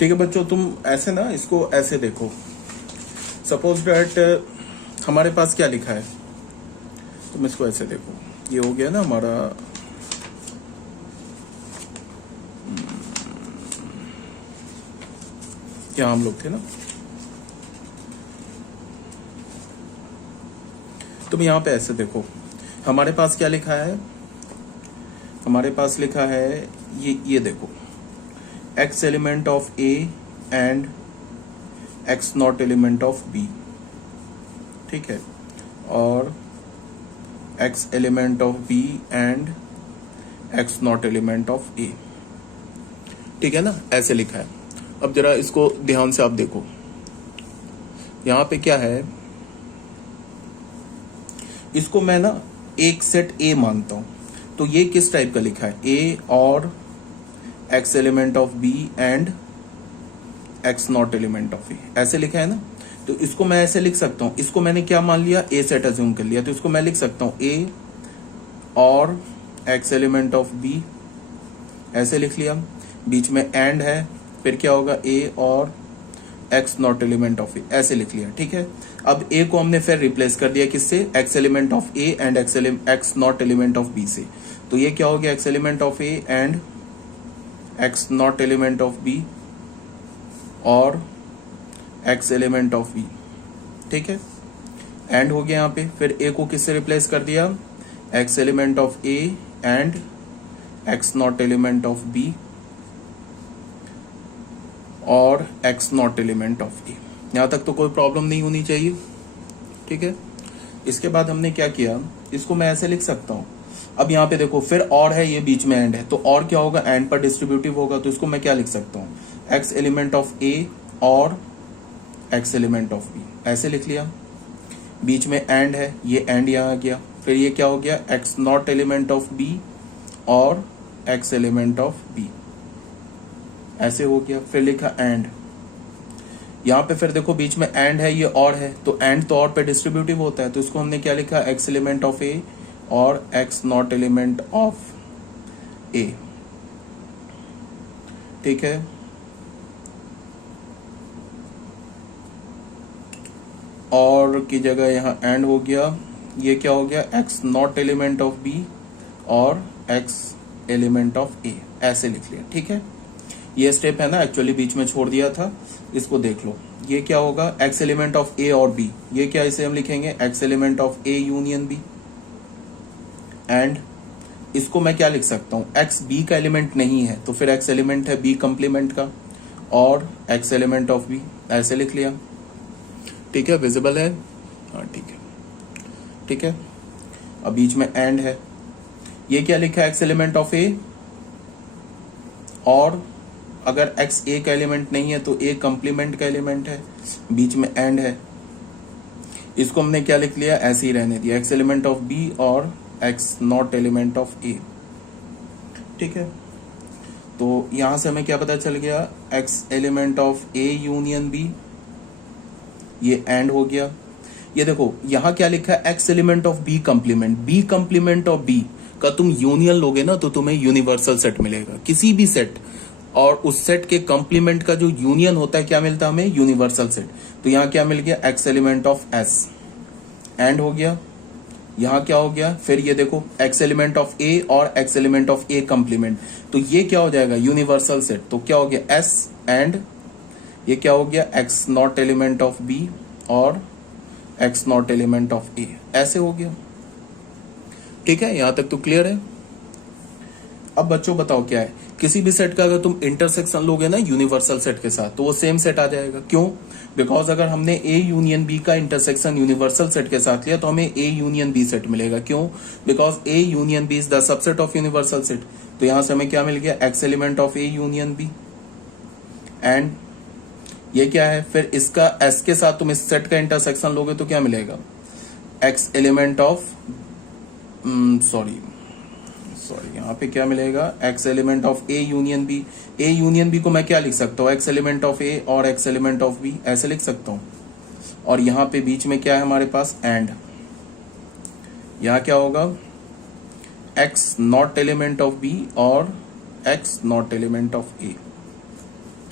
ठीक है बच्चों, तुम ऐसे ना इसको ऐसे देखो। सपोज दैट हमारे पास क्या लिखा है, तुम इसको ऐसे देखो। ये हो गया ना हमारा, क्या हम लोग थे ना, तुम यहां पे ऐसे देखो। हमारे पास क्या लिखा है, हमारे पास लिखा है ये देखो, x element of a and x not element of b। ठीक है, और x element of b and x not element of a। ठीक है ना, ऐसे लिखा है। अब जरा इसको ध्यान से आप देखो, यहां पे क्या है, इसको मैं ना एक सेट A मानता हूं। तो ये किस टाइप का लिखा है, A और x element of B and x not element of A, ऐसे लिखा है ना। तो इसको मैं ऐसे लिख सकता हूं, इसको मैंने क्या मान लिया, A सेट अज्यूम कर लिया, तो इसको मैं लिख सकता हूं A और x एलिमेंट ऑफ B, ऐसे लिख लिया। बीच में एंड है, फिर क्या होगा, A और x not element of A, ऐसे लिख लिया। ठीक है, अब A को हमने फिर रिप्लेस कर दिया किससे, x element of A and x not element of B से। तो ये क्या हो गया, x element of A and x not element of B और x एलिमेंट ऑफ B। ठीक है, एंड हो गया यहाँ पे। फिर A को किससे रिप्लेस कर दिया, x element of A and x not element of B और x not element of A। यहां तक तो कोई प्रॉब्लम नहीं होनी चाहिए। ठीक है, इसके बाद हमने क्या किया, इसको मैं ऐसे लिख सकता हूं। अब यहाँ पे देखो, फिर और है, ये बीच में एंड है, तो और क्या होगा, एंड पर डिस्ट्रीब्यूटिव होगा। तो इसको मैं क्या लिख सकता हूं, x एलिमेंट ऑफ A और x एलिमेंट ऑफ B, ऐसे लिख लिया। बीच में एंड है, ये एंड यहाँ आ गया। फिर ये क्या हो गया, x not element of B और x एलिमेंट ऑफ B, ऐसे हो गया। फिर लिखा एंड, यहाँ पे फिर देखो बीच में एंड है, ये और है, तो एंड तो और पे डिस्ट्रीब्यूटिव होता है। तो इसको हमने क्या लिखा, x एलिमेंट ऑफ A और x not element of A। ठीक है, और की जगह यहाँ एंड हो गया। ये क्या हो गया, x not element of B और x एलिमेंट ऑफ A, ऐसे लिख लिया। ठीक है, ये स्टेप है ना, एक्चुअली बीच में छोड़ दिया था, इसको देख लो। ये क्या होगा, x एलिमेंट ऑफ A और B, ये क्या इसे हम लिखेंगे, x element of A union B। And इसको मैं क्या लिख सकता हूं, x B का एलिमेंट नहीं है, तो फिर x एलिमेंट है B कंप्लीमेंट का और x एलिमेंट ऑफ B, ऐसे लिख लिया। ठीक है, विजिबल है, हाँ ठीक है। ठीक है, अब बीच में एंड है, ये क्या लिखा है, x एलिमेंट ऑफ A, और अगर x A का एलिमेंट नहीं है तो A कंप्लीमेंट का एलिमेंट है, बीच में एंड है। इसको हमने क्या लिख लिया, ऐसे ही रहने दिया, x एलिमेंट ऑफ B और x not element of A। ठीक है, तो यहां से हमें क्या पता चल गया, x element of A union B, ये एंड हो गया। ये देखो यहां क्या लिखा है, x element of B complement, B complement of B का तुम यूनियन लोगे ना तो तुम्हें यूनिवर्सल सेट मिलेगा, किसी भी सेट, और उस सेट के कंप्लीमेंट का जो यूनियन होता है क्या मिलता है हमें, यूनिवर्सल सेट। तो यहाँ क्या मिल गया, x element of S, and हो गया। यहाँ क्या हो गया, फिर ये देखो x एलिमेंट ऑफ A और x element of A complement, तो ये क्या हो जाएगा, यूनिवर्सल सेट। तो क्या हो गया, S एंड ये क्या हो गया, x not element of B और x not element of A, ऐसे हो गया। ठीक है, यहां तक तो क्लियर है। अब बच्चों बताओ क्या है, किसी भी सेट का अगर तुम इंटरसेक्शन लोगे ना यूनिवर्सल सेट के साथ, तो वो सेम सेट आ जाएगा। क्यों, बिकॉज अगर हमने A यूनियन B का इंटरसेक्शन यूनिवर्सल सेट के साथ लिया तो हमें A यूनियन B सेट मिलेगा। क्यों, because A union B is the subset of universal set. तो यहां से हमें क्या मिल गया, x element of A union B, and ये क्या है, फिर इसका S के साथ तुम इस सेट का इंटरसेक्शन लोगे तो क्या मिलेगा, x एलिमेंट ऑफ सॉरी यहाँ पे क्या मिलेगा, x element of A union B। A union B को मैं क्या लिख सकता हूँ, x एलिमेंट ऑफ A और x एलिमेंट ऑफ B, ऐसे लिख सकता हूँ। और यहाँ पे बीच में क्या है हमारे पास, एंड। यहाँ क्या होगा, x not element of B और x not element of A।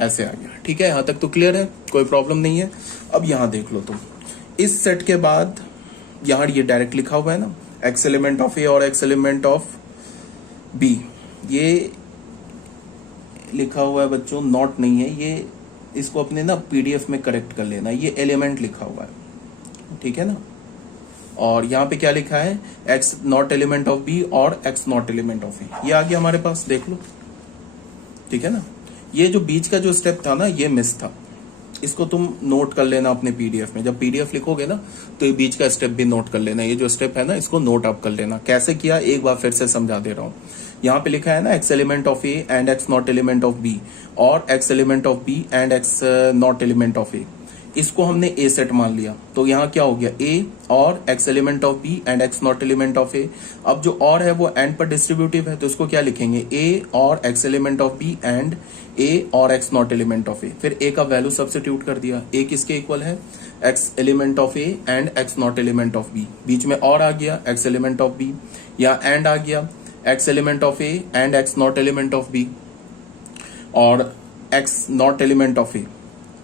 ऐसे आ गया। ठीक है, यहां तक तो क्लियर है, कोई प्रॉब्लम नहीं है। अब यहां देख लो तुम, इस सेट के बाद यहां ये डायरेक्ट लिखा हुआ है ना, एक्स एलिमेंट ऑफ ए और एक्स एलिमेंट ऑफ बी, ये लिखा हुआ है बच्चों, नॉट नहीं है ये, इसको अपने ना पीडीएफ में करेक्ट कर लेना, ये एलिमेंट लिखा हुआ है, ठीक है ना। और यहाँ पे क्या लिखा है, X not element of B और x not element of A, ये आ गया हमारे पास, देख लो, ठीक है ना। ये जो बीच का जो स्टेप था ना, ये मिस था, इसको तुम नोट कर लेना अपने पीडीएफ में। जब पीडीएफ लिखोगे ना तो ये बीच का स्टेप भी नोट कर लेना, ये जो स्टेप है ना इसको नोट अप कर लेना। कैसे किया एक बार फिर से समझा दे रहा हूं। यहाँ पे लिखा है ना, x element of A and x not element of B, और x element of B and x not element of A, इसको हमने ए सेट मान लिया। तो यहाँ क्या हो गया, ए और x element of B and x not element of A. अब जो और है वो एंड पर डिस्ट्रीब्यूटिव है, तो इसको क्या लिखेंगे, ए और x element of B and A और x not element of A. फिर ए का वैल्यू सब्स्टिट्यूट कर दिया, ए किसके इक्वल है, x element of A and x not element of B. बीच में और आ गया एक्स एलिमेंट ऑफ बी, या एंड आ गया x element of A and x not element of B और x not element of A,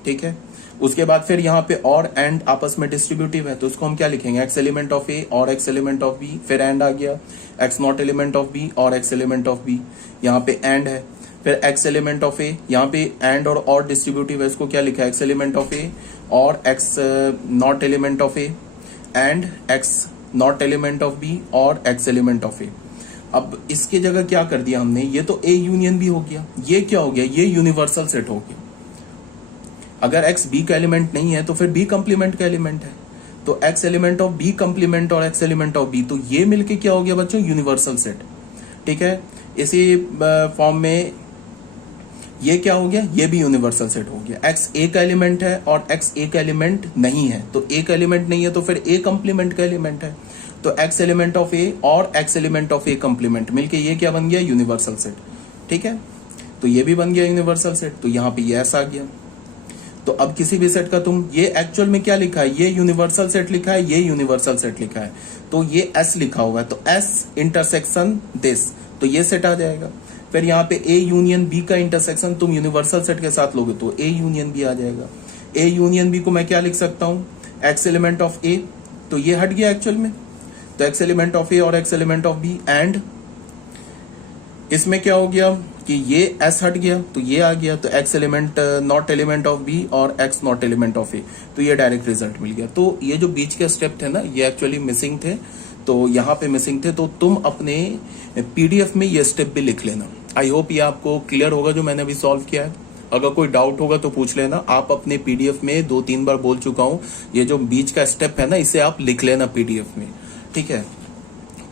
ठीक है। उसके बाद फिर यहाँ पे और एंड आपस में डिस्ट्रीब्यूटिव है, तो इसको हम क्या लिखेंगे, एक्स एलिमेंट ऑफ ए और एक्स एलिमेंट ऑफ बी, फिर एंड आ गया X not element of B और एक्स एलिमेंट ऑफ बी, यहाँ पे एंड है, फिर एक्स एलिमेंट ऑफ ए, यहाँ पे एंड और डिस्ट्रीब्यूटिव है, इसको क्या लिखा है, एक्स एलिमेंट ऑफ ए और x not element of A and x not element of B और एक्स एलिमेंट ऑफ ए। अब इसकी जगह क्या कर दिया हमने, ये तो ए यूनियन बी हो गया, ये क्या हो गया, ये यूनिवर्सल सेट हो गया। अगर एक्स बी का एलिमेंट नहीं है तो फिर बी कंप्लीमेंट का एलिमेंट है, तो X element of B complement और एक्स एलिमेंट ऑफ बी, तो ये मिलके क्या हो गया बच्चों, यूनिवर्सल सेट, ठीक है। इसी फॉर्म में ये क्या हो गया, ये भी यूनिवर्सल सेट हो गया। एक्स ए का एलिमेंट है और एक्स ए का एलिमेंट नहीं है, तो ए का एलिमेंट नहीं है तो फिर ए कंप्लीमेंट का एलिमेंट है, तो एक्स एलिमेंट ऑफ ए और x element of A complement मिलके ये क्या बन गया, यूनिवर्सल सेट, ठीक है। तो ये भी बन गया यूनिवर्सल सेट, तो यहाँ पे ये एस आ गया। तो अब किसी भी सेट का तुम, ये एक्चुअल में क्या लिखा है, ये यूनिवर्सल सेट लिखा है, ये यूनिवर्सल सेट लिखा है, तो ये एस लिखा हुआ है, तो एस इंटरसेक्शन दिस, तो ये सेट आ जाएगा। फिर यहाँ पे ए यूनियन बी का इंटरसेक्शन तुम यूनिवर्सल सेट के साथ लोगे तो ए यूनियन बी आ जाएगा। ए यूनियन बी को मैं क्या लिख सकता हूँ, एक्स एलिमेंट ऑफ ए, तो ये हट गया एक्चुअल में, तो एक्स एलिमेंट ऑफ ए और x element of B, and इसमें क्या हो गया कि ये एस हट गया तो ये आ गया, तो X element not element of B और x not element of A, तो ये डायरेक्ट रिजल्ट मिल गया। तो ये जो बीच के स्टेप थे ना, ये एक्चुअली मिसिंग थे, तो यहाँ पे मिसिंग थे, तो तुम अपने पीडीएफ में ये स्टेप भी लिख लेना। आई होप ये आपको क्लियर होगा जो मैंने अभी सॉल्व किया है। अगर कोई डाउट होगा तो पूछ लेना, आप अपने पीडीएफ में 2-3 बार बोल चुका हूँ, ये जो बीच का स्टेप है ना इसे आप लिख लेना पीडीएफ में, ठीक है।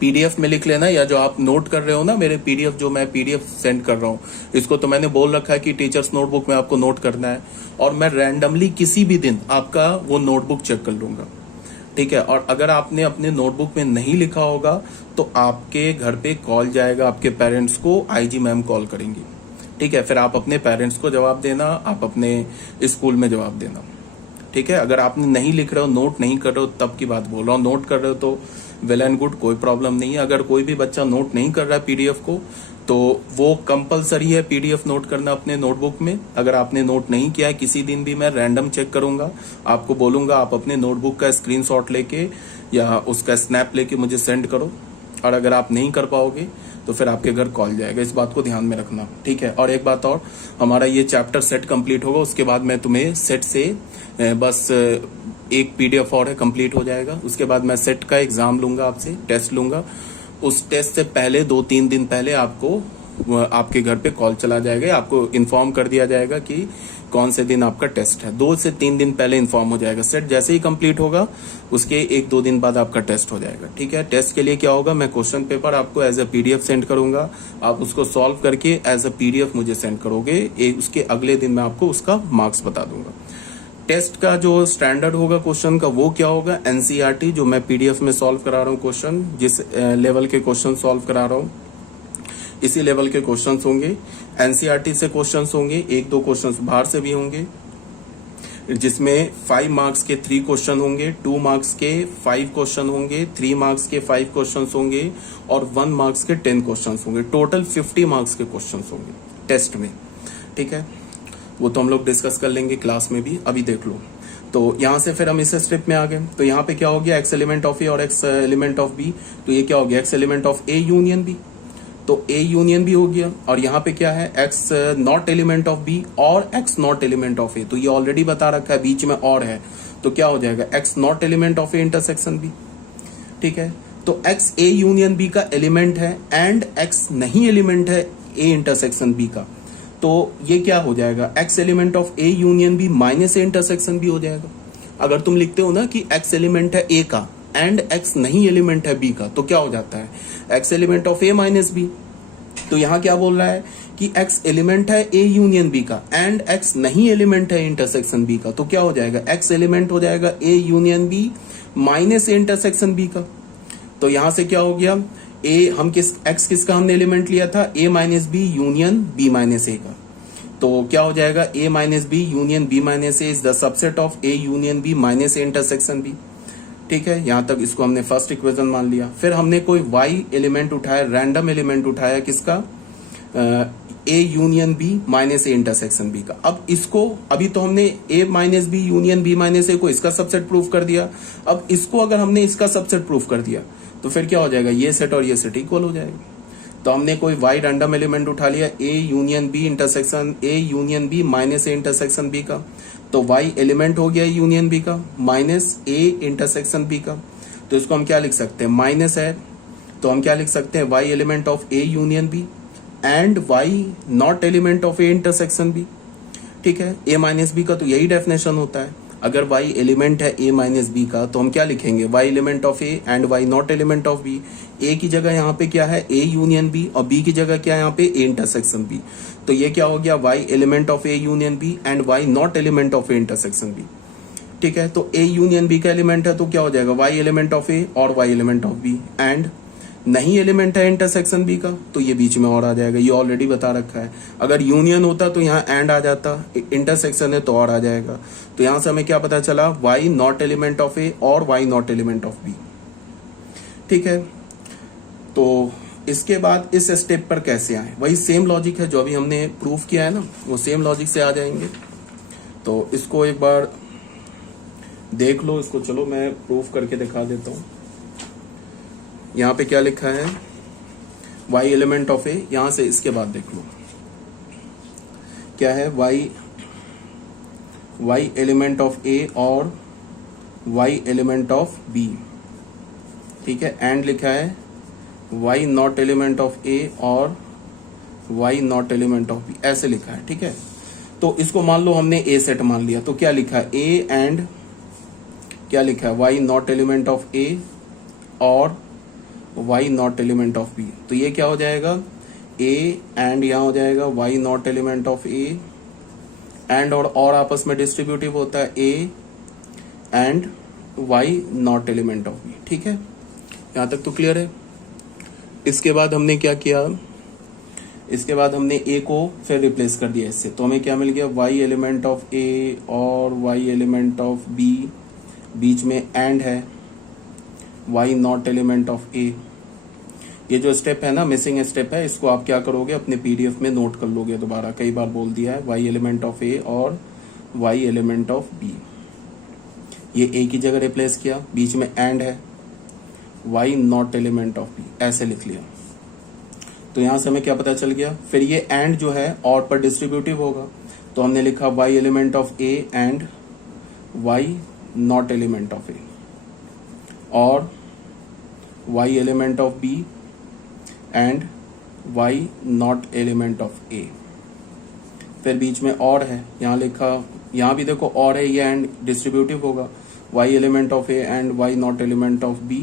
पीडीएफ में लिख लेना, या जो आप नोट कर रहे हो ना मेरे पीडीएफ, जो मैं पीडीएफ सेंड कर रहा हूँ, इसको तो मैंने बोल रखा है कि टीचर्स नोटबुक में आपको नोट करना है, और मैं रैंडमली किसी भी दिन आपका वो नोटबुक चेक कर लूंगा, ठीक है। और अगर आपने अपने नोटबुक में नहीं लिखा होगा तो आपके घर पे कॉल जाएगा, आपके पेरेंट्स को आईजी मैम कॉल करेंगी, ठीक है। फिर आप अपने पेरेंट्स को जवाब देना, आप अपने स्कूल में जवाब देना, ठीक है। अगर आपने नहीं लिख रहे हो, नोट नहीं कर रहे हो, तब की बात बोल रहा हूँ। नोट कर रहे हो तो वेल एंड गुड, कोई प्रॉब्लम नहीं है। अगर कोई भी बच्चा नोट नहीं कर रहा है पीडीएफ को, तो वो कंपलसरी है पीडीएफ नोट करना अपने नोटबुक में। अगर आपने नोट नहीं किया है, किसी दिन भी मैं रैंडम चेक करूंगा, आपको बोलूंगा आप अपने नोटबुक का स्क्रीनशॉट लेके या उसका स्नैप लेके मुझे सेंड करो, और अगर आप नहीं कर पाओगे तो फिर आपके घर कॉल जाएगा, इस बात को ध्यान में रखना, ठीक है। और एक बात और, हमारा ये चैप्टर सेट कंप्लीट होगा, उसके बाद मैं तुम्हें सेट से बस एक पीडीएफ और है, कंप्लीट हो जाएगा। उसके बाद मैं सेट का एग्जाम लूंगा, आपसे टेस्ट लूंगा। उस टेस्ट से पहले 2-3 दिन पहले आपको आपके घर पे कॉल चला जाएगा, आपको इन्फॉर्म कर दिया जाएगा कि कौन से दिन आपका टेस्ट है। 2 से 3 दिन पहले इन्फॉर्म हो जाएगा। सेट जैसे ही कंप्लीट होगा उसके 1-2 दिन बाद आपका टेस्ट हो जाएगा, ठीक है। टेस्ट के लिए क्या होगा, मैं क्वेश्चन पेपर आपको एज अ पीडीएफ सेंड करूंगा, आप उसको सॉल्व करके एज अ पीडीएफ मुझे सेंड करोगे, उसके अगले दिन मैं आपको उसका मार्क्स बता दूंगा। टेस्ट का जो स्टैंडर्ड होगा क्वेश्चन का, वो क्या होगा, एनसीईआरटी, जो मैं पीडीएफ में सॉल्व करा रहा हूँ क्वेश्चन, जिस लेवल के क्वेश्चन सॉल्व करा रहा हूँ इसी लेवल के क्वेश्चंस होंगे। एनसीईआरटी से क्वेश्चंस होंगे, 1-2 क्वेश्चंस बाहर से भी होंगे, जिसमें 5 मार्क्स के 3 क्वेश्चन होंगे, 2 मार्क्स के 5 क्वेश्चन होंगे, 3 मार्क्स के 5 क्वेश्चन होंगे, और 1 मार्क्स के 10 क्वेश्चन होंगे। टोटल 50 मार्क्स के क्वेश्चन होंगे टेस्ट में, ठीक है। वो तो हम लोग डिस्कस कर लेंगे क्लास में भी, अभी देख लो। तो यहाँ से फिर हम इस स्टेप में आ गए। तो यहाँ पे क्या हो गया, एक्स एलिमेंट ऑफ ए और एक्स एलिमेंट ऑफ बी। तो ये क्या हो गया, x element of A union B. तो ए यूनियन बी हो गया। और यहाँ पे क्या है, X not element of B और x not element of A. तो ये ऑलरेडी बता रखा है, बीच में और है, तो क्या हो जाएगा, X not element of A intersection B. ठीक है, तो एक्स ए यूनियन बी का एलिमेंट है एंड एक्स नहीं एलिमेंट है ए इंटरसेक्शन बी का। तो ये क्या हो जाएगा, X element of A union B minus A intersection B हो जाएगा। अगर तुम लिखते हो ना कि एक्स एलिमेंट है ए का एंड एक्स नहीं एलिमेंट है बी का, तो क्या हो जाता है, x element of A minus B. तो यहां क्या बोल रहा है कि एक्स एलिमेंट है ए यूनियन बी का एंड एक्स नहीं एलिमेंट है इंटरसेक्शन बी का। तो क्या हो जाएगा, एक्स एलिमेंट हो जाएगा A union B minus A intersection B का। तो यहां से क्या हो गया, ए हम एक्स किसका हमने एलिमेंट लिया था, A minus B union B minus A का। तो क्या हो जाएगा, A minus B union B minus A is the subset of A union B minus A intersection B. ठीक है, यहां तक इसको हमने फर्स्ट इक्वेशन मान लिया। फिर हमने कोई वाई एलिमेंट उठाया, रैंडम एलिमेंट उठाया, किसका, A union B minus A intersection B का। अब इसको, अभी तो हमने A minus B union B minus A को इसका सबसेट प्रूफ कर दिया। अब इसको अगर हमने इसका सबसेट प्रूफ कर दिया तो फिर क्या हो जाएगा, ये सेट और ये सेट इक्वल हो जाएगा। तो हमने कोई वाई रैंडम एलिमेंट उठा लिया, A union B intersection A union B minus A intersection B का। तो वाई एलिमेंट हो गया यूनियन बी का माइनस ए इंटरसेक्शन बी का। तो इसको हम क्या लिख सकते हैं, माइनस है तो हम क्या लिख सकते हैं, Y element of A union B and Y not element of A intersection B. ठीक है, ए माइनस बी का तो यही डेफिनेशन होता है। अगर y एलिमेंट है a माइनस बी का तो हम क्या लिखेंगे, y element of a and y not element of b। a की जगह यहाँ पे क्या है, a यूनियन b, और b की जगह क्या है यहाँ पे, a इंटरसेक्शन b। तो ये क्या हो गया, y element of a union b and y not element of a intersection b। ठीक है, तो a यूनियन b का एलिमेंट है तो क्या हो जाएगा, y एलिमेंट ऑफ a और y element of b and नहीं एलिमेंट है इंटरसेक्शन बी का, तो ये बीच में और आ जाएगा, ये ऑलरेडी बता रखा है। अगर यूनियन होता तो यहाँ एंड आ जाता, इंटरसेक्शन है तो और आ जाएगा। तो यहां से हमें क्या पता चला, Y not element of A और Y not element of B. ठीक है, तो इसके बाद इस स्टेप पर कैसे आए, वही सेम लॉजिक है जो अभी हमने प्रूफ किया है ना, वो सेम लॉजिक से आ जाएंगे। तो इसको एक बार देख लो, इसको चलो मैं प्रूफ करके दिखा देता हूं। यहां पे क्या लिखा है, y एलिमेंट ऑफ ए, यहां से इसके बाद देख लो क्या है, y एलिमेंट ऑफ ए और y एलिमेंट ऑफ बी। ठीक है, एंड लिखा है y not element of A और y not element of B, ऐसे लिखा है। ठीक है, तो इसको मान लो हमने a सेट मान लिया, तो क्या लिखा है, a एंड क्या लिखा है, y not element of A और y not element of b। तो ये क्या हो जाएगा, a एंड यहाँ हो जाएगा y not element of a and और आपस में डिस्ट्रीब्यूटिव होता है a and y not element of b। ठीक है, यहाँ तक तो क्लियर है। इसके बाद हमने क्या किया, इसके बाद हमने a को फिर रिप्लेस कर दिया इससे, तो हमें क्या मिल गया, y एलिमेंट ऑफ a और y एलिमेंट ऑफ b, बीच में एंड है y not element of a। ये जो स्टेप है ना, मिसिंग स्टेप है, इसको आप क्या करोगे, अपने पीडीएफ में नोट कर लोगे दोबारा, कई बार बोल दिया है, y एलिमेंट ऑफ a और y एलिमेंट ऑफ b। ये a की जगह रिप्लेस किया, बीच में एंड है y not element of b, ऐसे लिख लिया। तो यहां से हमें क्या पता चल गया, फिर ये एंड जो है और पर डिस्ट्रीब्यूटिव होगा, तो हमने लिखा y element of a and y not element of a और y element of b and y not element of a। फिर बीच में और है, यहाँ लिखा, यहाँ भी देखो और है, ये एंड डिस्ट्रीब्यूटिव होगा, y element of a and y not element of b।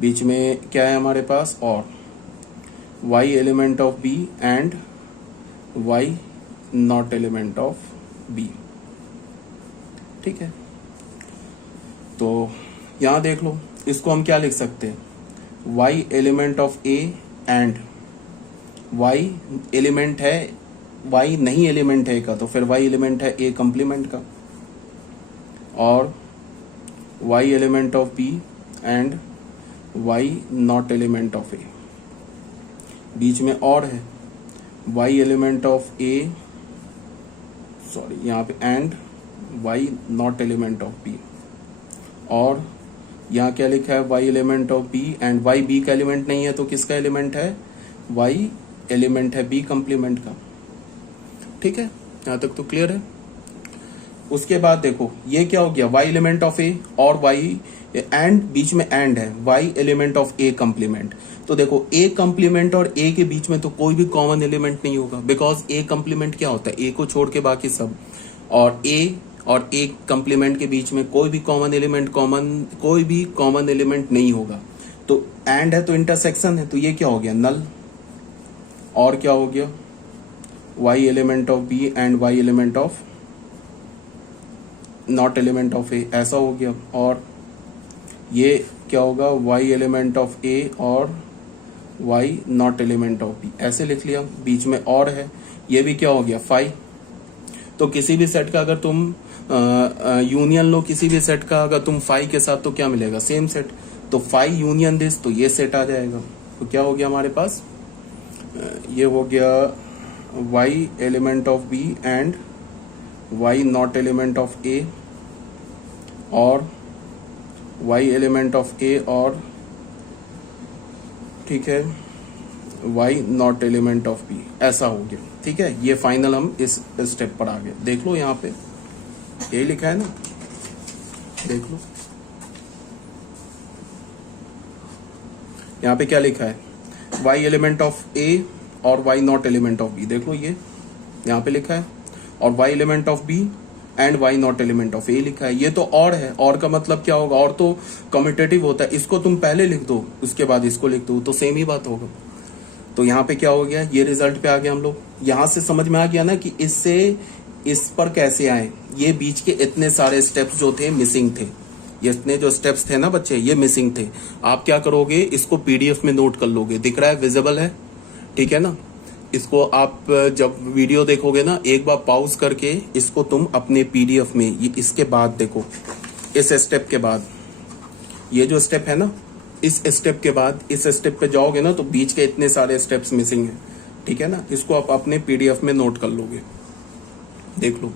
बीच में क्या है हमारे पास, और y element of b and y not element of b। ठीक है, तो यहां देख लो, इसको हम क्या लिख सकते हैं, y element of a and y element है, y नहीं एलिमेंट है का, तो फिर y एलिमेंट है a कंप्लीमेंट का, और y element of b and y not element of a। बीच में और है Y element of A, sorry यहाँ पे and Y not element of B, और यहाँ क्या लिखा है Y element of B and Y B का एलिमेंट नहीं है तो किसका एलिमेंट है, वाई एलिमेंट है बी कंप्लीमेंट का। ठीक है, यहाँ तक तो क्लियर है। उसके बाद देखो ये क्या हो गया, वाई एलिमेंट ऑफ ए और वाई एंड बीच में एंड है, Y element of A complement. तो देखो ए कंप्लीमेंट और ए के बीच में तो कोई भी कॉमन एलिमेंट नहीं होगा, बिकॉज ए कंप्लीमेंट क्या होता है, ए को छोड़ के बाकी सब, और ए कंप्लीमेंट के बीच में कोई भी कॉमन एलिमेंट नहीं होगा। तो एंड है तो इंटरसेक्शन है, तो ये क्या हो गया, नल। और क्या हो गया, y element of B and y element of not element of A, ऐसा हो गया। और ये क्या होगा, वाई एलिमेंट ऑफ ए और Y not element of B, ऐसे लिख लिया। बीच में और है, ये भी क्या हो गया, फाई। तो किसी भी सेट का अगर तुम यूनियन लो, किसी भी सेट का अगर तुम फाई के साथ, तो क्या मिलेगा, सेम सेट। तो फाई यूनियन दिस, तो ये सेट आ जाएगा। तो क्या हो गया हमारे पास, ये हो गया y element of B and Y not element of A, और वाई एलिमेंट ऑफ ए और ठीक है y not element of B, ऐसा हो गया। ठीक है, ये फाइनल हम इस स्टेप पर आ गए। देख लो यहाँ पे यही लिखा है ना, देख लो यहाँ पे क्या लिखा है, वाई एलिमेंट ऑफ ए और Y not element of B, देख लो ये यहाँ पे लिखा है, और y element of B and Y not element of A लिखा है। ये तो और है, और का मतलब क्या होगा, और तो कम्यूटेटिव होता है, इसको तुम पहले लिख दो उसके बाद इसको लिख दो तो सेम ही बात होगा। तो यहाँ पे क्या हो गया, ये रिजल्ट पे आ गया हम लोग। यहाँ से समझ में आ गया ना कि इससे इस पर कैसे आए। ये बीच के इतने सारे स्टेप्स जो थे मिसिंग थे, ये इतने जो स्टेप्स थे ना बच्चे, ये मिसिंग थे। आप क्या करोगे, इसको पीडीएफ में नोट कर लोगे, दिख रहा है, विजिबल है, ठीक है ना। इसको आप जब वीडियो देखोगे ना, एक बार पॉज करके इसको तुम अपने पीडीएफ में, ये इसके बाद देखो, इस स्टेप के बाद ये जो स्टेप है ना, इस स्टेप के बाद इस स्टेप पे जाओगे ना, तो बीच के इतने सारे स्टेप्स मिसिंग है, ठीक है ना। इसको आप अपने पीडीएफ में नोट कर लोगे, देख लो।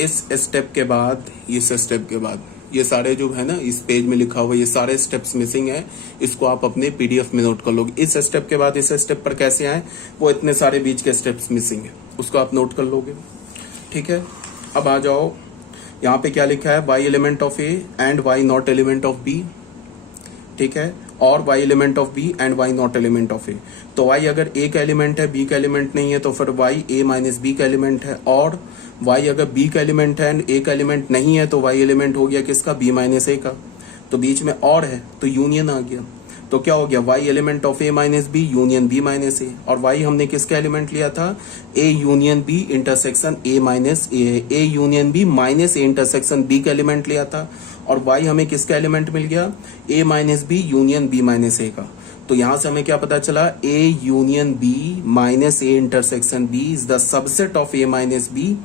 इस स्टेप के बाद, इस स्टेप के बाद ये सारे जो है ना इस पेज में लिखा हुआ, ये सारे स्टेप्स मिसिंग है, इसको आप अपने पीडीएफ में नोट कर लोगे। इस स्टेप के बाद इस स्टेप पर कैसे आए, वो इतने सारे बीच के स्टेप्स मिसिंग है, उसको आप नोट कर लोगे, ठीक है। अब आ जाओ, यहाँ पे क्या लिखा है, Y element of A and Y not element of B, ठीक है, और y element of B and Y not element of A. तो वाई अगर ए का एलिमेंट है, बी का एलिमेंट नहीं है, तो फिर वाई ए माइनस बी का एलिमेंट है, और वाई अगर बी का एलिमेंट है एंड ए का एलिमेंट नहीं है, तो वाई एलिमेंट हो गया किसका, बी माइनस ए का। तो बीच में और है तो यूनियन आ गया। तो क्या हो गया, y element of A minus B union B minus A, और वाई हमने किसका एलिमेंट लिया था, A union B intersection A minus A union B minus A intersection B का एलिमेंट लिया था, और वाई हमें किसका एलिमेंट मिल गया, A minus B union B minus A का। तो यहां से हमें क्या पता चला, A union B minus A intersection B is the subset of A minus B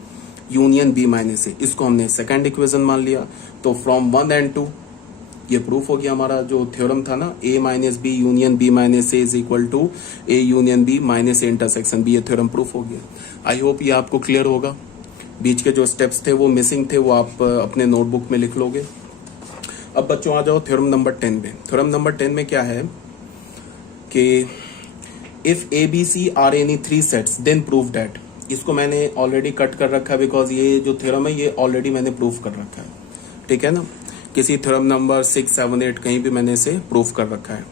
union B minus A. इसको हमने सेकंड इक्वेशन मान लिया। तो फ्रॉम 1 एंड 2 ये प्रूफ हो गया हमारा जो थ्योरम था ना, A minus B union B minus A is equal to A union B minus A intersection B. ये थ्योरम प्रूफ हो गया। आई होप ये आपको क्लियर होगा। बीच के जो स्टेप्स थे वो मिसिंग थे, वो आप अपने नोटबुक में लिख लोगे। अब बच्चों आ जाओ थ्योरम नंबर 10 में। थ्योरम नंबर 10 में क्या है कि if A B C are any 3 sets then prove that. इसको मैंने ऑलरेडी कट कर रखा है, बिकॉज ये जो थ्योरम है ये ऑलरेडी मैंने प्रूफ कर रखा है, ठीक है ना। किसी थ्योरम नंबर 6, 7, 8 कहीं भी मैंने इसे प्रूफ कर रखा है।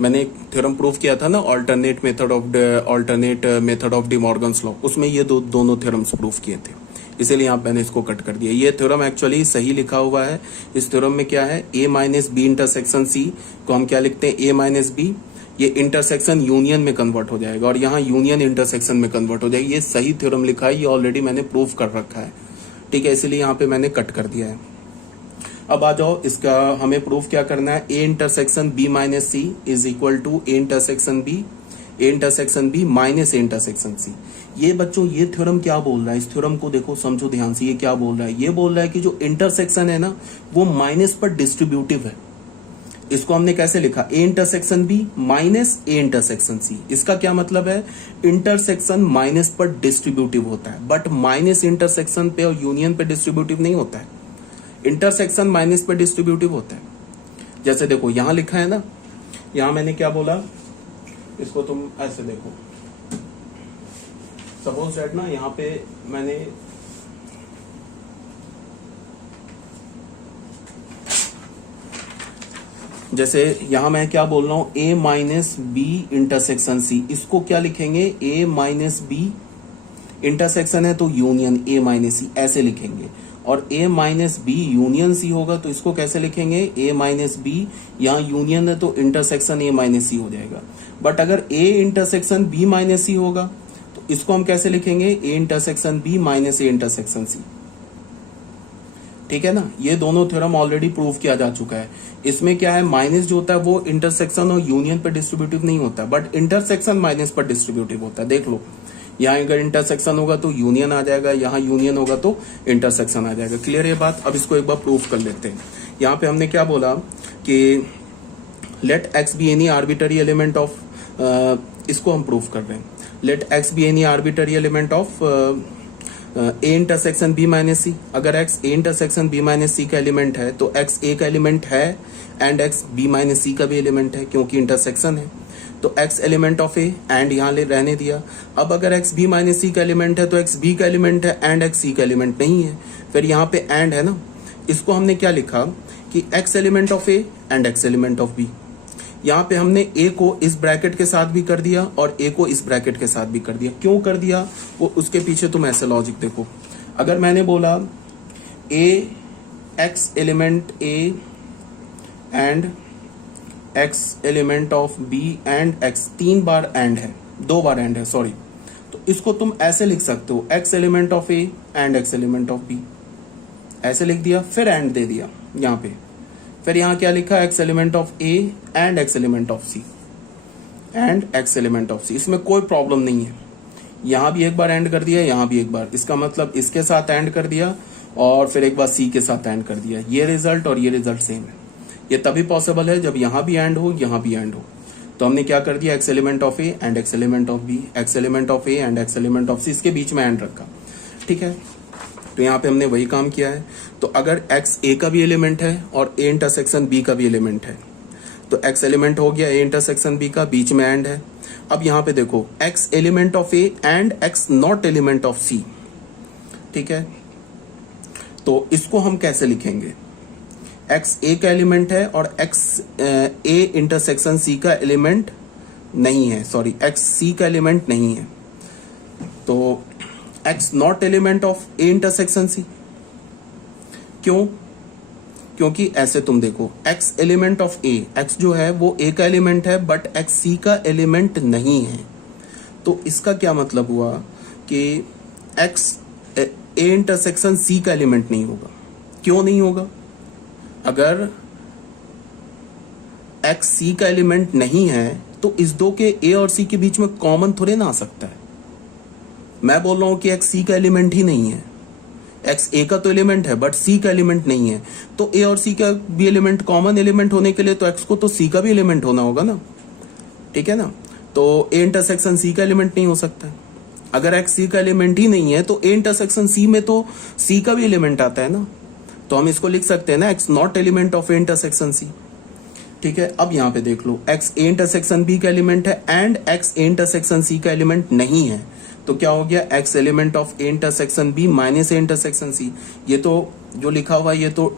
मैंने एक थ्योरम प्रूफ किया था ना, alternate method of D Morgan's law, उसमें ये दोनों थ्योरम्स प्रूफ किए थे, इसीलिए आप मैंने इसको कट कर दिया। ये थ्योरम एक्चुअली सही लिखा हुआ है। इस थ्योरम में क्या है, ए माइनस बी इंटरसेक्शन सी को हम क्या लिखते हैं, ए माइनस बी, ये इंटरसेक्शन यूनियन में कन्वर्ट हो जाएगा और यहाँ यूनियन इंटरसेक्शन में कन्वर्ट हो जाएगी। ये सही थ्योरम लिखा है, ये ऑलरेडी मैंने प्रूफ कर रखा है, ठीक है, इसलिए यहाँ पे मैंने कट कर दिया है। अब आ जाओ, इसका हमें प्रूफ क्या करना है, A intersection B minus C is equal to A intersection B minus A intersection C. ये बच्चों ये थ्योरम क्या बोल रहा है, इस थ्योरम को देखो, समझो ध्यान से। ये क्या बोल रहा है, ये बोल रहा है कि जो इंटरसेक्शन है ना वो माइनस पर डिस्ट्रीब्यूटिव है। इसको हमने कैसे लिखा, A intersection B minus A intersection C. इसका क्या मतलब है, इंटरसेक्शन माइनस पर डिस्ट्रीब्यूटिव होता है, बट माइनस इंटरसेक्शन पे और यूनियन पे डिस्ट्रीब्यूटिव नहीं होता है, इंटरसेक्शन माइनस पे डिस्ट्रीब्यूटिव होता है। जैसे देखो यहां लिखा है ना, यहां मैंने क्या बोला, इसको तुम ऐसे देखो, सपोज दैट ना यहां पे मैंने जैसे यहां मैं क्या बोल रहा हूं, ए माइनस बी इंटरसेक्शन सी, इसको क्या लिखेंगे, ए माइनस बी इंटरसेक्शन है तो यूनियन ए माइनस सी ऐसे लिखेंगे, और ए माइनस बी यूनियन सी होगा तो इसको कैसे लिखेंगे, ए माइनस बी, यहां यूनियन है तो इंटरसेक्शन ए माइनस सी हो जाएगा। बट अगर A intersection B minus C होगा तो इसको हम कैसे लिखेंगे, A intersection B minus A intersection C. ठीक है ना, ये दोनों थ्योरम ऑलरेडी प्रूव किया जा चुका है। इसमें क्या है, माइनस जो होता है वो इंटरसेक्शन और यूनियन पर डिस्ट्रीब्यूटिव नहीं होता, बट इंटरसेक्शन माइनस पर डिस्ट्रीब्यूटिव होता है। देख लो, यहाँ अगर इंटरसेक्शन होगा तो यूनियन आ जाएगा, यहाँ यूनियन होगा तो इंटरसेक्शन आ जाएगा। क्लियर है बात। अब इसको एक बार प्रूफ कर लेते हैं। यहाँ पे हमने क्या बोला कि let x be any arbitrary element of, इसको हम प्रूफ कर रहे हैं, let x be any arbitrary element of A intersection B minus C. अगर x A intersection B minus C का एलिमेंट है तो एक्स ए का एलिमेंट है and x B minus C का भी एलिमेंट है, क्योंकि इंटरसेक्शन है। तो x element of A and यहाँ ले रहने दिया। अब अगर x b माइनस सी का एलिमेंट है तो x b का एलिमेंट है एंड x c का एलिमेंट नहीं है, फिर यहाँ पे एंड है ना, इसको हमने क्या लिखा कि x element of A and x element of b। यहाँ पे हमने a को इस ब्रैकेट के साथ भी कर दिया और a को इस ब्रैकेट के साथ भी कर दिया। क्यों कर दिया, वो उसके पीछे तुम ऐसे लॉजिक देखो। अगर मैंने बोला a x element a and x element of b and x, 3 bar and है, 2 बार एंड है सॉरी, तो इसको तुम ऐसे लिख सकते हो, x element of a and x element of b, ऐसे लिख दिया, फिर एंड दे दिया यहाँ पे, फिर यहाँ क्या लिखा, x element of a and x element of c and x element of c। इसमें कोई प्रॉब्लम नहीं है, यहाँ भी एक बार एंड कर दिया, यहाँ भी एक बार, इसका मतलब इसके साथ एंड कर दिया और फिर एक बार c के साथ एंड कर दिया। ये रिजल्ट और ये रिजल्ट सेम है। ये तभी पॉसिबल है जब यहां भी एंड हो, यहां भी एंड हो। तो हमने क्या कर दिया, x element of A and x element of B, x element of A and x element of C, इसके बीच में एंड रखा। ठीक है, तो यहाँ पे हमने वही काम किया है। तो अगर एक्स ए का भी एलिमेंट है और ए इंटरसेक्शन बी का भी एलिमेंट है, तो एक्स एलिमेंट हो गया ए इंटरसेक्शन बी का, बीच में एंड है। अब यहाँ पे देखो, x element of A and x not element of C. ठीक है, तो इसको हम कैसे लिखेंगे, एक्स ए का एलिमेंट है और एक्स ए इंटरसेक्शन सी का एलिमेंट नहीं है, सॉरी एक्स सी का एलिमेंट नहीं है, तो X not element of A intersection C. क्यों, क्योंकि ऐसे तुम देखो, x element of A, X जो है वो ए का एलिमेंट है बट एक्स सी का एलिमेंट नहीं है। तो इसका क्या मतलब हुआ कि एक्स ए इंटरसेक्शन सी का एलिमेंट नहीं होगा। क्यों नहीं होगा, अगर एक्स सी का एलिमेंट नहीं है तो इस दो के ए और सी के बीच में कॉमन थोड़े ना आ सकता है। मैं बोल रहा हूं कि एक्स सी का एलिमेंट ही नहीं है, एक्स ए का तो एलिमेंट है बट सी का एलिमेंट नहीं है, तो ए और सी का भी एलिमेंट, कॉमन एलिमेंट होने के लिए तो एक्स को तो सी का भी एलिमेंट होना होगा ना। ठीक है ना, तो ए इंटरसेक्शन सी का एलिमेंट नहीं हो सकता है। अगर एक्स सी का एलिमेंट ही नहीं है तो ए इंटरसेक्शन सी में तो सी का भी एलिमेंट आता है ना, तो हम इसको लिख सकते हैं ना, x not element of A intersection C. ठीक है, अब यहां पे देख लो, एक्स ए इंटरसेक्शन बी का एलिमेंट है and x A intersection C का एलिमेंट नहीं है, तो क्या हो गया, x element of A intersection B minus A intersection C. ये तो जो लिखा हुआ है ये तो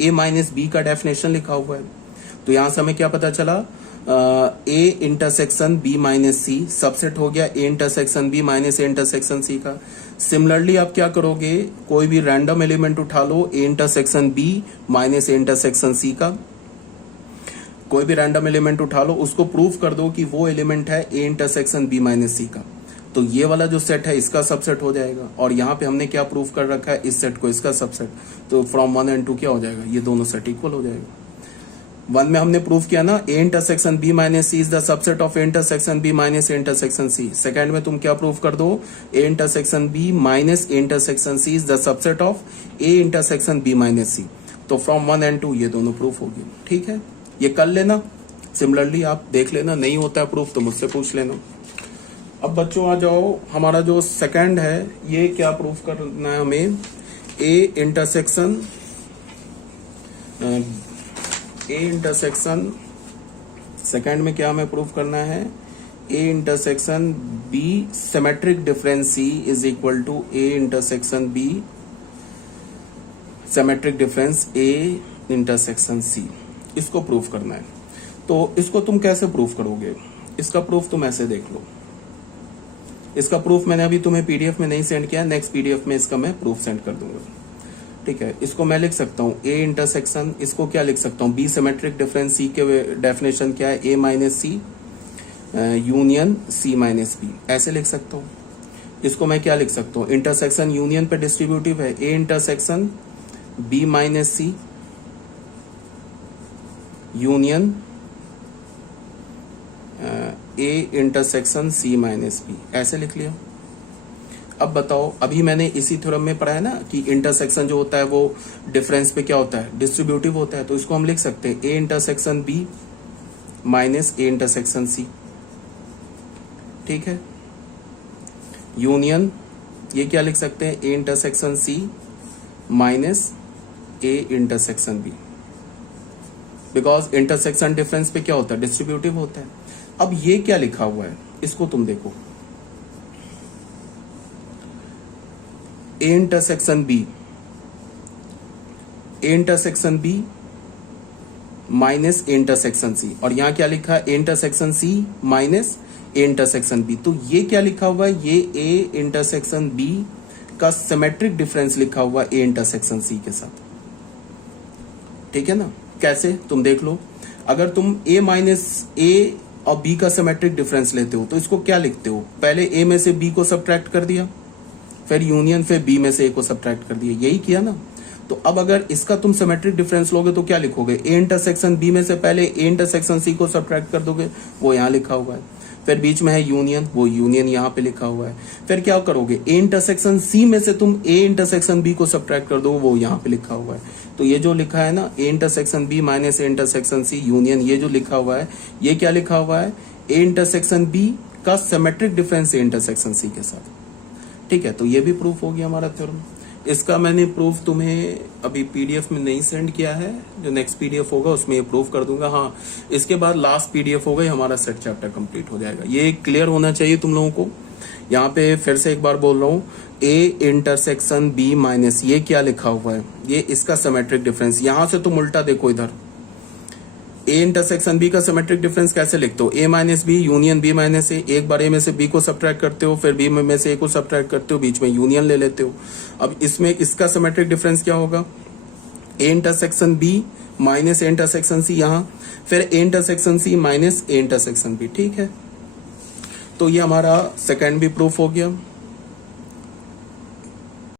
ए माइनस बी का डेफिनेशन लिखा हुआ है। तो यहां से हमें क्या पता चला, A intersection B minus C subset हो गया A intersection B minus A intersection C का। सिमिलरली आप क्या करोगे, कोई भी रैंडम एलिमेंट उठा लो A intersection B minus A intersection C का, कोई भी रैंडम एलिमेंट उठा लो, उसको प्रूफ कर दो कि वो एलिमेंट है A intersection B minus C का, तो ये वाला जो सेट है इसका सबसेट हो जाएगा। और यहाँ पे हमने क्या प्रूफ कर रखा है, इस सेट को इसका सबसेट, तो फ्रॉम 1 एंड 2 क्या हो जाएगा, ये दोनों सेट इक्वल हो जाएगा। 1 में हमने प्रूफ किया ना, A intersection B minus C is the subset of A intersection B minus A intersection C. Second में तुम क्या प्रूफ कर दो, A intersection B minus A intersection C is the subset of A intersection B minus C. तो from 1 and 2 ये दोनों proof होगी। ठीक है, ये कर लेना, सिमिलरली आप देख लेना, नहीं होता है प्रूफ तो मुझसे पूछ लेना। अब बच्चों आ जाओ, हमारा जो सेकंड है ये क्या प्रूफ करना है हमें, ए इंटरसेक्शन सेकंड में क्या हमें प्रूफ करना है, A intersection B symmetric difference C is equal to A intersection B symmetric difference A intersection C, इसको प्रूफ करना है। तो इसको तुम कैसे प्रूफ करोगे, इसका प्रूफ तुम ऐसे देख लो, इसका प्रूफ मैंने अभी तुम्हें पीडीएफ में नहीं सेंड किया, नेक्स्ट पीडीएफ में इसका मैं प्रूफ सेंड कर दूंगा, ठीक है। इसको मैं लिख सकता हूँ ए इंटरसेक्शन, इसको क्या लिख सकता हूँ, बी सिमेट्रिक डिफरेंस सी के डेफिनेशन क्या है, ए minus C union C minus B, ऐसे लिख सकता हूँ। इसको मैं क्या लिख सकता हूँ, इंटरसेक्शन यूनियन पे डिस्ट्रीब्यूटिव है, A intersection B minus C union A intersection C minus B, ऐसे लिख लिया। अब बताओ, अभी मैंने इसी थ्योरम में पढ़ा है ना कि इंटरसेक्शन जो होता है वो डिफरेंस पे क्या होता है, डिस्ट्रीब्यूटिव होता है, तो इसको हम लिख सकते हैं A intersection B minus A intersection C, ठीक है। यूनियन ये क्या लिख सकते हैं, A intersection C minus A intersection B, because intersection difference पे क्या होता है, डिस्ट्रीब्यूटिव होता है। अब ये क्या लिखा हुआ है, इसको तुम देखो, A intersection B minus A intersection C, और यहां क्या लिखा है, A intersection C minus A intersection B, तो ये क्या लिखा हुआ है, ये ए इंटरसेक्शन बी का सिमेट्रिक डिफरेंस लिखा हुआ है ए इंटरसेक्शन सी के साथ, ठीक है ना। कैसे, तुम देख लो, अगर तुम ए माइनस ए और बी का सिमेट्रिक डिफरेंस लेते हो तो इसको क्या लिखते हो, पहले ए में से बी को सब्ट्रैक्ट कर दिया, फिर यूनियन, फिर बी में से ए को सब्ट्रैक्ट कर दिया, यही किया ना। तो अब अगर इसका तुम सिमेट्रिक डिफरेंस लोगे तो क्या लिखोगे, ए इंटरसेक्शन बी में से पहले ए इंटरसेक्शन सी को सब्ट्रैक्ट कर दोगे, वो यहाँ लिखा हुआ है, फिर बीच में है यूनियन, वो यूनियन यहाँ पे लिखा हुआ है, फिर क्या करोगे, ए इंटरसेक्शन सी में से तुम ए इंटरसेक्शन बी को सब्ट्रैक्ट कर दो, वो यहाँ पे लिखा हुआ है। तो ये जो लिखा है ना, A intersection B minus A intersection C union, ये जो लिखा हुआ है, ये क्या लिखा हुआ है, ए इंटरसेक्शन बी का symmetric difference A intersection C के साथ, ठीक है। तो ये भी प्रूफ हो गया हमारा थ्योरम। इसका मैंने प्रूफ तुम्हें अभी पीडीएफ में नहीं सेंड किया है, जो नेक्स्ट पीडीएफ होगा उसमें ये प्रूफ कर दूंगा। हाँ, इसके बाद लास्ट पीडीएफ होगा, हमारा सेट चैप्टर कंप्लीट हो जाएगा। ये क्लियर होना चाहिए तुम लोगों को। यहाँ पे फिर से एक बार बोल रहा हूँ, ए इंटरसेक्शन बी माइनस, ये क्या लिखा हुआ है, ये इसका सिमेट्रिक डिफरेंस। यहां से तुम उल्टा देखो, इधर ए इंटरसेक्शन बी का सिमेट्रिक डिफरेंस कैसे लिखते हो, A minus B union B minus A, एक बार ए में से बी को सब्ट्रैक्ट करते हो, फिर बी में से ए को सब्ट्रैक्ट करते हो, बीच में यूनियन ले लेते हो। अब इसमें इसका सिमेट्रिक डिफरेंस क्या होगा, A intersection B minus A intersection C यहाँ, फिर A intersection C minus A intersection B, ठीक है। तो ये हमारा सेकेंड भी प्रूफ हो गया।